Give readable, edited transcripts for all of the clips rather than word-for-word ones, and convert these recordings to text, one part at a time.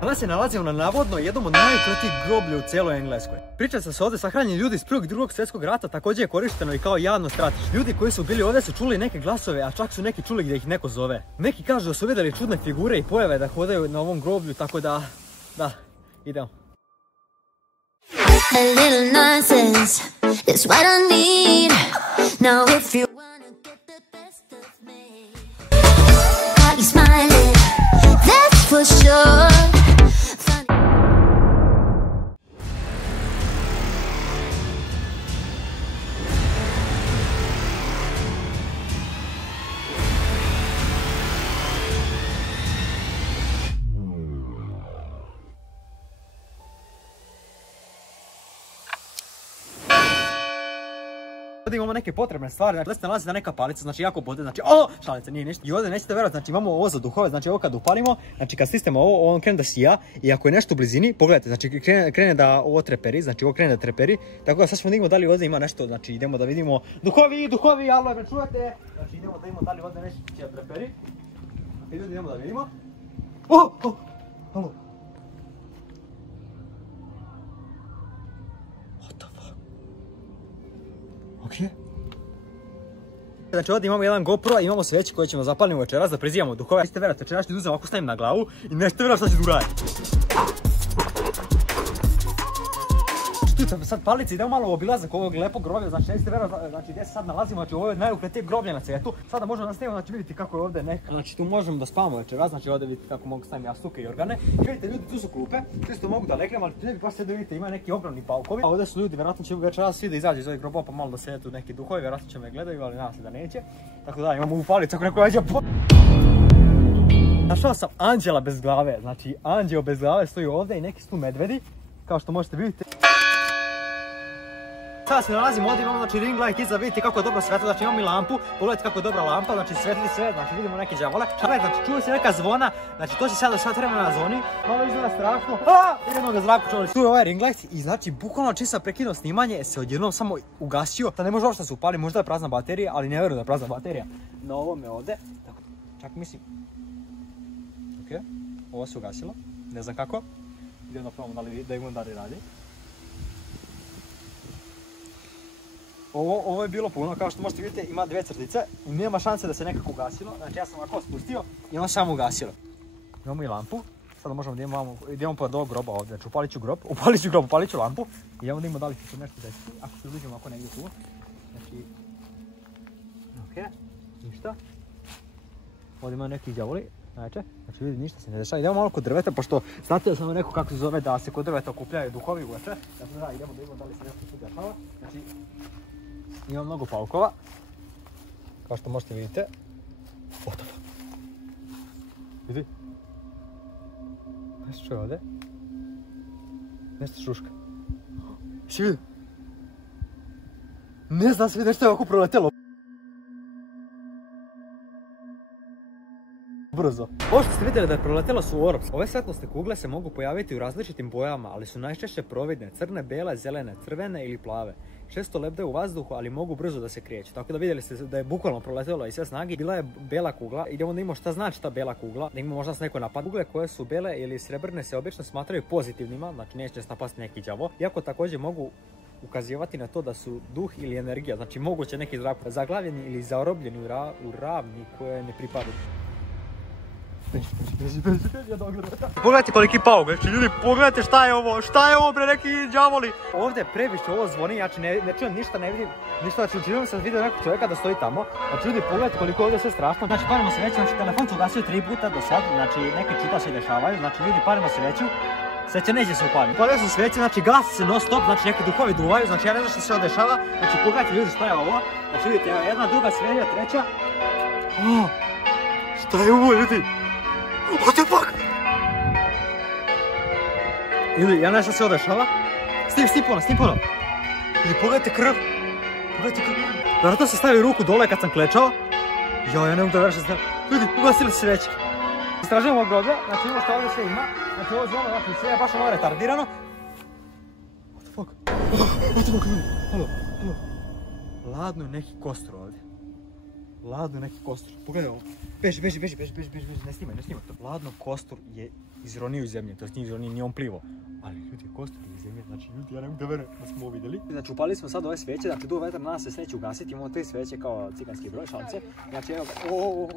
Danas se nalazimo na navodno jednom od najukletijih groblja u cijeloj Engleskoj. Priča se ovdje sahranjeni ljudi iz Prvog i Drugog svjetskog rata također je korišteno i kao javno stratište. Ljudi koji su bili ovdje su čuli neke glasove, a čak su neki čuli gdje ih neko zove. Neki kažu da su vidjeli čudne figure i pojave da hodaju na ovom groblju, tako da idemo. A little nonsense is what I need. Now if you wanna get the best of me, got you smiling, that's for sure. Ovdje imamo neke potrebne stvari, znači ovdje se nalazi neka palica, znači jako bude, znači šalica nije ništa. I ovdje nećete vjerovati, znači imamo ovo za duhove, znači ovo kad upalimo, znači kad stisnemo ovo, on krene da sija i ako je nešto u blizini, pogledajte, znači krene da ovo treperi, znači ovo krene da treperi, tako da sad ćemo da vidimo da li ovdje ima nešto, znači idemo da vidimo, duhovi, alo, me čujete? Znači idemo da vidimo da li ovdje nešto će treperi. Idemo da vidimo. Alo. Okay. Znači ovdje imamo jedan GoPro, imamo sveće koje ćemo zapaliti večeras da prizivamo duhove. Nećete vjerati, večeras ću uzem ovako stavim na glavu i nećete vjerati šta će da uraditi. Štucam sad palice, idemo malo u obilazak ovog lepog groblja, znači nećete vjerati, znači gdje se sad nalazimo, znači ovo je najukletije groblje na svijetu. Sada možemo nastaviti, znači vidite kako je ovdje neka, znači tu možemo da spavamo večeras, znači ovdje vidite kako mogu staviti jastuke i organe. I vidite ljudi, tu su klupe, čisto mogu da legnem, ali tu ne bi baš sve da vidite, ima neki ogromni paukovi. A ovdje su ljudi, vjerojatno će večeras svi da izađu iz ovih grobova pa malo da se tu neki duhovi, vjerojatno će me gledaju, ali nadam se da neće. Tako da imamo ovu palicu ako neko veće. Našao sam anđela bez glave, znači anđeo bez glave stoji ovdje i neki su tu medvedi, kao što možete vidjeti. Sada se nalazimo ovdje, imamo znači ring light iza, vidite kako je dobro svetlo, znači imamo i lampu, pogledajte kako je dobra lampa, znači svetli sve, znači vidimo neke đavole. Znači čuje se neka zvona, znači to će sada sat vremena na zvoni, malo izgleda strašno, idemo ga zraku čuli. Tu je ovaj ring light i znači bukvalno čim sam prekinuo snimanje se odjednom samo ugasio, da ne može uopšte se upali, možda je prazna baterija, ali ne vjerujem da je prazna baterija na ovome ovdje, tako, čak mislim, ok, ovo se ugasilo, ne znam kako, idemo da probamo da imamo da li radi. Ovo je bilo puno, kao što možete vidjeti ima dvije crtice i nema šanse da se nekako ugasilo, znači ja sam ovako spustio i ono samo ugasilo. Imamo i lampu, sada možemo da idemo pored ovog groba ovdje, znači upalit ću lampu i idemo da imamo da li će se nešto desiti, ako se uđemo ovako negdje tu. Znači, ok, ništa. Ovdje ima neki đavoli, znači vidi ništa se ne dešava, idemo malo kod drveta, pošto znate da sam neko kako se zove da se kod drveta okupljaju duhovi uveče, znači da idemo da imamo da li se nešto tu dešava, znači ima mnogo paukova, kao što možete vidite. What the fuck? Vidi? Nešto što je ovdje? Nešto šuška. Si vidi? Ne znam se vidi nešto je ovako proletelo. Brzo. Ovo što ste vidjeli da je proletelo su orb. Ove svetlosne kugle se mogu pojaviti u različitim bojama, ali su najčešće providne, crne, bele, zelene, crvene ili plave. Često lebdaju u vazduhu, ali mogu brzo da se kreću. Tako da vidjeli ste da je bukvalno proletelo i sve snagi. Bila je bela kugla. Idemo da imamo šta znači ta bela kugla. Da imamo možda s neko napad. Kugle koje su bele ili srebrne se obično smatraju pozitivnima, znači neće se napasti neki đavo. Iako također mogu ukazivati na to da su duh ili energija, znači moguće neki zaglavljeni ili zarobljeni u ravni koje ne pripadaju. Pogledajte koliki pauk, znači ljudi pogledajte šta je ovo bre neki đavoli. Ovdje previše ovo zvoni, znači ne čujem ništa, ne vidim ništa, znači učinim sam vidio nekog čovjeka da stoji tamo. Znači ljudi pogledajte koliko ovdje sve strašno, znači palimo sveću, znači telefon se ugasio 3 puta do sad, znači neke čuda se dešavaju, znači ljudi palimo sveću. Sveće neće se upaliti. Upalio su sveće, znači gasi se non stop, znači neki duhovi duvaju, znači ja ne znam što se dešava. Znači pogledajte ljudi šta je ovo, znači vidite jedna, druga sveća, treća. Šta je ovo ljudi? What the fuck? Ili, ja nešto se odešava. Stim puno. Ili, pogledajte krv. Vjerojatno se stavio ruku dole kad sam klečao. Ja ne mogu da vjerujem što se... Ljudi, ugasili se sveće. Istražujemo groblja, znači imamo što ovdje sve ima. Znači ovo zvono, znači sve je baš ono retardirano. What the fuck? Halo. Ladno je neki kostur ovdje. ladno neki kostur. Pogledaj ovo. Beži, ne snimaj to. Ladno kostur je izronio iz zemlje, to jest nije izronio, nije on plivo. Ali ljudi, kostur je iz zemlje, znači ljudi, ja ne mogu da verujem da smo ovo vidjeli. Znači upalili smo sad ove sveće, znači duo vetar nas se neće ugasiti, imamo te sveće kao ciganski broj, šalce. Znači evo,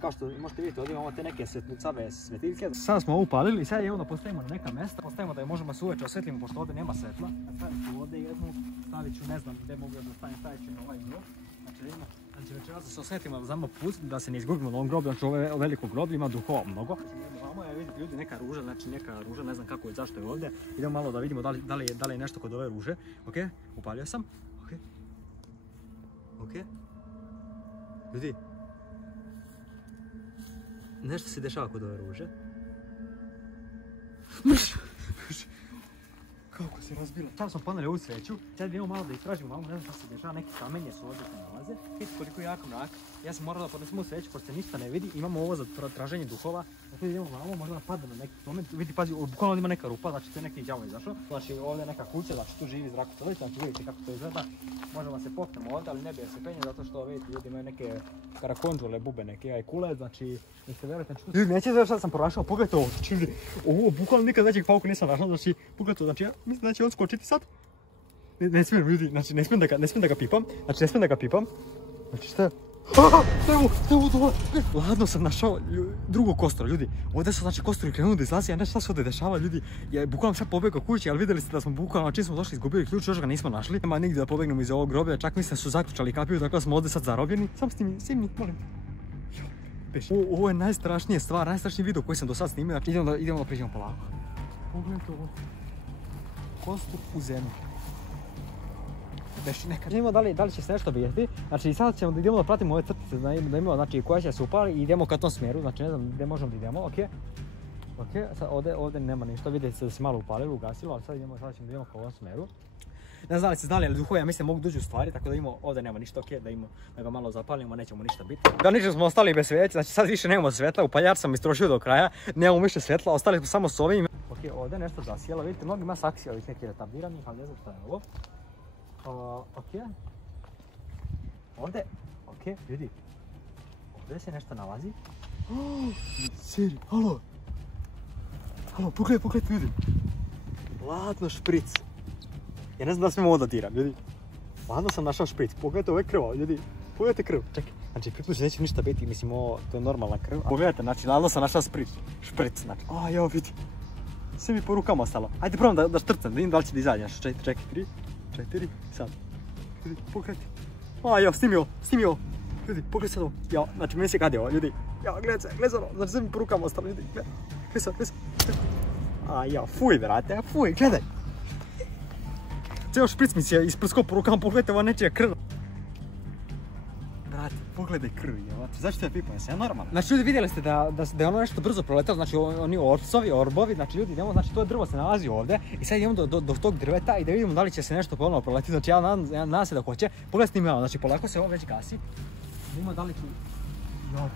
kao što možete vidjeti ovdje imamo te neke svetlucave svetiljke. Sada smo ovo upalili i sad je onda postavimo na neka mjesta, postavimo da je možemo se uveče osvetlimo pošto ovdje nema svetla. Stavit ću ovdje jednu, stavit ću ne znam gdje mogu da stavit ću na ovaj grob. Znači večeras da se osvetimo da znamo put, da se ne izgubimo na ovom groblju, znači ovo veliko groblje ima duhova mnogo. Ovamo je vidjeti ljudi neka ruža, znači neka ruža, ne znam kako je, zašto je ovdje. Idemo malo da vidimo da li je nešto kod ove ruže. Ok, upalio sam. Ok. Ljudi, nešto se dešava kod ove ruže. Kako se razbila. Sad smo poneli ovu sveću, sad idemo malo da istražimo, malo ne znam šta se dešava, neki kamenje su ovdje se nalaze. Vidite koliko je jako mrak, ja sam morao da podnesem u sveću pošto se ništa ne vidi, imamo ovo za traženje duhova. Znači idemo malo, možda da padne na neki moment, vidi pazi, bukvalno ovdje ima neka rupa, znači tu je neki đavo izašao. Znači ovdje je neka kuća, znači tu živi zrakoplović, znači vidite kako to izgleda. Možemo se popnemo ovdje, ali ne bi se penje zato što vidite ljudi imaju neke karakonđule, bube neke, aj kule, znači niste verujete. Ljudi, neće da šta sam pronašao, pogledajte ovo, znači ljudi, ovo bukvalno nikad većeg pauka nisam našao, znači pogledajte, znači ja mislim da će on skočiti sad. Ne smijem ljudi, znači ne smijem da ga pipam, znači šta je? Evo dole, ladno sam našao drugog kostura, ljudi. Ovdje su znači kosturi krenuli da izlazi, ja ne šta se ovdje dešava, ljudi. Ja bukvalno sad pobegao kući, ali vidjeli ste da smo bukvalno čim smo došli izgubili ključ, još ga nismo našli. Nema nigdje da pobegnemo iz ovog groblja, čak mislim da su zaključali kapiju, tako da smo ovdje sad zarobljeni. Sam snimi, molim. Ovo je najstrašnija stvar, najstrašniji video koji sam do sad snimio, znači idemo da priđemo polako. Pogledajte ovo. Kostur u zemlji. Vidimo da li će se nešto vidjeti, znači sad ćemo da idemo da pratimo ove crtice, da imamo znači koja će se upali i idemo ka tom smjeru, znači ne znam gdje možemo da idemo, ok, sad ovdje nema ništa, vidjeti se da se malo upalilo, ugasilo, ali sad ćemo da idemo ka ovom smjeru. Ne znam da li ste znali, ali duhovi ja mislim mogu dođu u stvari, tako da imamo, ovdje nema ništa, ok, da ga malo zapalimo, nećemo ništa biti. Da ničem smo ostali bez sveća, znači sad više nemamo svetla, upaljač sam istrošio do kraja, nemamo više svetla, ostali smo samo s ovim. Ok, ovdje je nešto zasijelo, vidite, mnogi ima saksija ovih nekih retardiranih, ali ne znam šta je ovo. Ok. Ovdje, ok, ljudi. Ovdje se nešto nalazi. Siri, halo. Halo, pogledajte ljudi. Ladno špric. Ja ne znam da smijem ovo da diram, ljudi. Ladno sam našao špric, pogledajte, ovo je krvo, ljudi. Pogledajte krv, čekaj. Znači, pripući neće ništa biti, mislim ovo, to je normalna krv. Pogledajte, znači, ladno sam našao špric, znači. Evo vidi. Sve mi po rukama ostalo. Ajde, probam da štrcam, da vidim da li će da izađe nešto. Čekaj, 3, 4, sad. Ljudi, pogledajte. Evo, snimi ovo. Ljudi, pogledaj sad ovo. Znači, meni se gade ovo, ljudi. Gledaj se ono, znači sve mi po rukama ostalo, ljudi. Gledaj sad. Fuj, brate, fuj, gledaj. Cijel špric mi se isprskao po rukama, pogledajte ovo nečija krv. Brate, pogledaj krvi, zašto je pipam, sve je normalno. Znači ljudi vidjeli ste da je ono nešto brzo proletalo, znači oni orbovi, znači ljudi idemo, znači to drvo se nalazi ovdje i sad idemo do tog drveta i da vidimo da li će se nešto ponovno proletiti, znači ja nadam se da hoće. Pogledajte snimljamo, znači polako se ovo već gasi. Vidimo da li ću...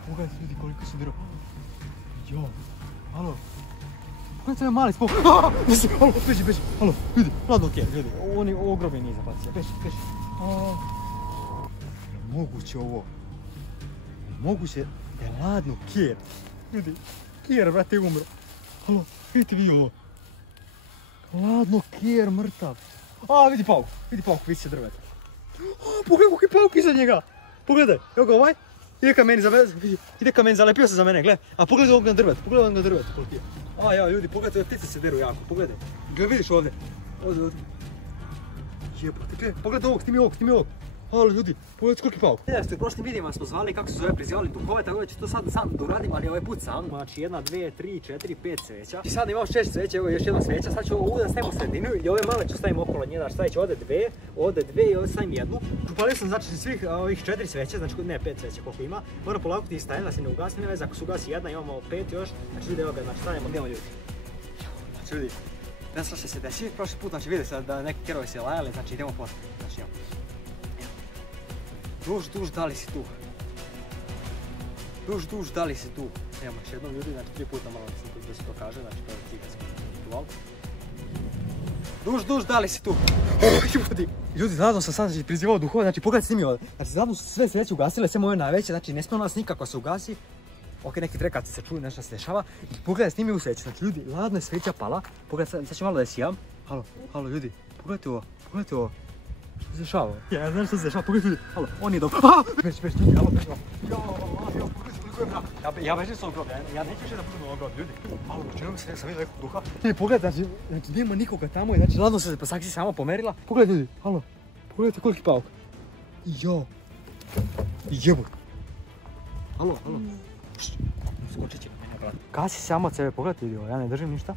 Pogledajte ljudi koliko su drvo. Halo. Pogledajte ovaj mali spok. Beži, halo, ljudi, ladno ok, ljudi, ovo groblje nije zapacio, beži. Moguće ovo. Moguće da je ladno kjer. Ljudi, kjer, brate, umro. Halo, vidite vi ovo. Ladno kjer, mrtav. Vidi pauk, vidi se drveta. Pogledaj kako je pauk iza njega. Pogledaj, evo ga ovaj. Ide ka meni, zalepio se za mene, gledaj. Pogledaj ovog na drvetu, koliko je. Ljudi, pogledaj, ptice se deru jako, pogledaj. Gledaj, vidiš ovdje. Ovdje. Jebote, gledaj, pogledaj ovog, snimi ovog. Halo ljudi, pogledajte koliki pauk. Vidjeli ste, u prošlim videima smo zvali kako su zove prizivali duhove, tako da ću to sad sam da uradim, ali ovaj put sam. Znači 1, 2, 3, 4, 5 sveća. I sad imamo 6 sveća, evo još jedna sveća, sad ću ovo da stavim u sredinu i ove male ću stavim okolo nje, znači stavit ću ovdje 2 i ovdje stavim jednu. Upalio sam znači svih ovih 4 sveća, znači ne 5 sveća koliko ima. Moram polako ti stavim da se ne ugasi, ne veze, ako se ugasi jedna imamo 5 još, znači ljudi evo ga, znači stavimo, idemo ljudi. Znači ljudi, ne znam što se desi, prošli put znači vidjeli se da neki kerovi se lajali, znači idemo poslije, znači evo. Duž, da li si tu? Duž, da li si tu? Evo još jednom ljudi, znači 3 puta malo da se to kaže, znači to je ciganski ritual. Duž, da li si tu? Ljudi, Ljudi, zadnjo sam sad prizivao duhove, znači pogledajte snimi ovdje. Znači zadnjo su sve sveće ugasile, sve moje najveće, znači ne smije nas nikako se ugasi. Ok, neki trekaci se čuju, nešto se dešava. Pogledaj, snimi u sveću, znači ljudi, ladna je sveća pala. Pogledaj, sad ću malo da je sijam. Halo ljudi, pogledajte ovo. Što se dešava? Ja ne znam što se dešava, pogledajte ljudi, halo, on je dobro. Već, ljudi, halo, ja bežim s ovog groba, ja neću više da budem u ovog groba, ljudi. Halo, učinilo mi se da sam vidio nekog duha. Pogledaj, znači nema nikoga tamo i znači ladno se saksi sama pomerila. Pogledaj ljudi, halo, pogledajte koliki pauk. Jebo. Halo. Skočit će na mene, brate. Gasi samo od sebe, pogledajte ljudi, ja ne držim ništa.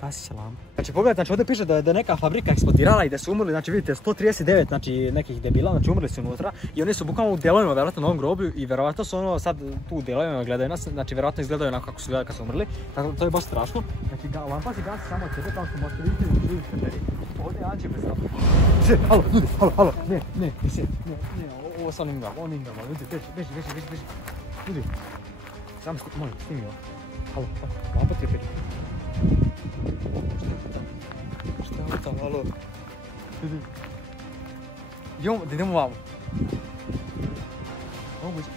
Gasi će lampa. Znači pogledajte, znači ovdje piše da je neka fabrika eksplodirala i da su umrli, znači vidite 139 znači nekih debila, znači umrli su unutra i oni su bukvalno u delovima vjerojatno na ovom groblju i vjerojatno su ono sad tu u delovima gledaju nas, znači vjerojatno izgledaju onako kako su gledali kad su umrli, tako to je baš strašno. Znači lampa će gasi samo od sebe, kao što možete vidjeti u drugim steperi. Ovdje je Anđe bez rampa. Halo, ljudi, halo, ne, ovo sam on ingramo, ljudi, beži. Ljudi, samo molim, snimi ovo. Halo, lampa ti je peri. Šta je tamo, halo? Ljudi. Idemo vamo. Moguće.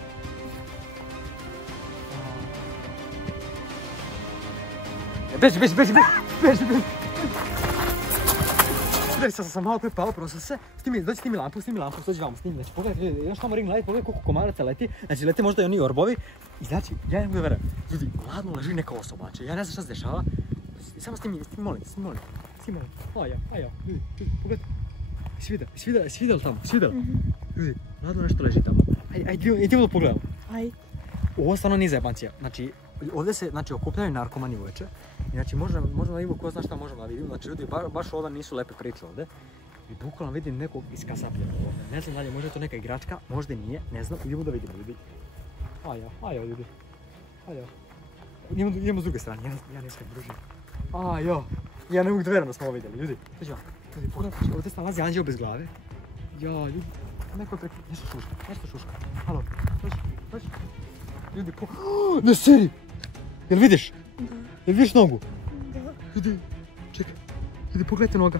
Beži. Sad sam malo prepao, prosto se. Dođi snimi lampu, dođi vamo, snimi. Znači pogledaj, još tamo ring light, pogledaj koliko komaraca leti. Znači lete možda i oni orbovi. I znači, ja ne mogu da verujem. Ljudi, ladno leži neka osoba, znači ja ne znam šta se dešava. Samo snimi, molim. Aja, ljudi, pogledaj. Svidjeli tamo? Ljudi, ladno nešto leži tamo. Idemo da pogledamo. Ovo stvarno nije zajebancija. Znači, ovdje se okupljaju narkomani uveče. I znači možemo da vidimo ko zna šta možemo da vidimo. Znači ljudi, baš ovdje nisu lepe priče ovdje. I bukvalno vidim nekog iskasapljena ovdje. Ne znam dalje, možda je to neka igračka, možda nije, ne znam. Idemo da vidimo ljudi. Aja ljudi. Idemo s druge strane, ja ne smijem družiti. Ja ne mogu da verujem da smo ovo vidjeli, ljudi. Ljudi, pogledajte, ovdje se nalazi anđeo bez glave. Ljudi, nešto šuška. Halo, dođi. Ljudi, ne seri! Jel vidiš? Da. Jel vidiš nogu? Da. Ljudi, čekaj. Ljudi, pogledajte noga.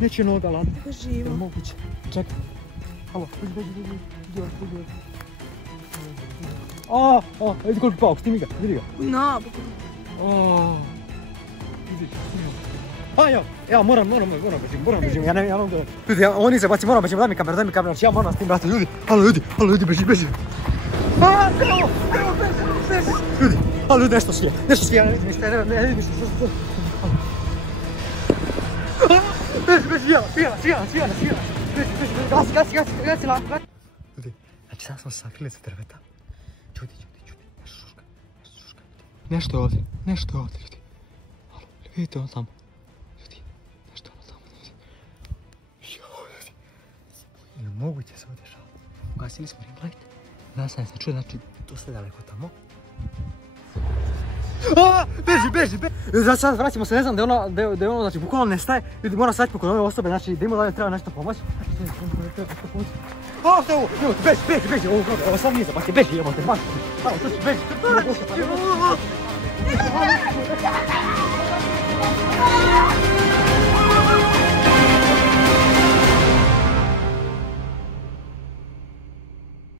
Neće noga, ladno. Živo. Jel moguće? Čekaj. Halo, dođi. Vidi koliki pauk, snimi ga, vidi ga. No, ja moram bežim, ja ne mogu da... Ljudi, oni se baci, moram bežim, daj mi kameru, znači ja moram s tim brate, ljudi. Halo ljudi, beži. Ljudi, ljudi, nešto skije, ne vidim što. Beži, Fijana, gasi lampu. Ljudi, znači sad smo sakrili za drveta. Čudi, nešto šuška. Nešto je ovdje, ljudi. Halo, vidite ono tamo. Ljudi, nešto je ono tamo, ljudi. Ljudi. Ili moguće se ovdje šaliti. Ugasili smo ring light. Nasam se čuje, znači, to sve daleko tamo. Beži! Sad vraćamo se, ne znam da je ono, znači, bukvalno nestaje. Ljudi, moram stati pokod ove osobe, znači, da ima da treba nešto pomoć. Šta je ovo? Beži, ovo sad nije zabaci, beži, jebote, baš. Halo, to ću, beži.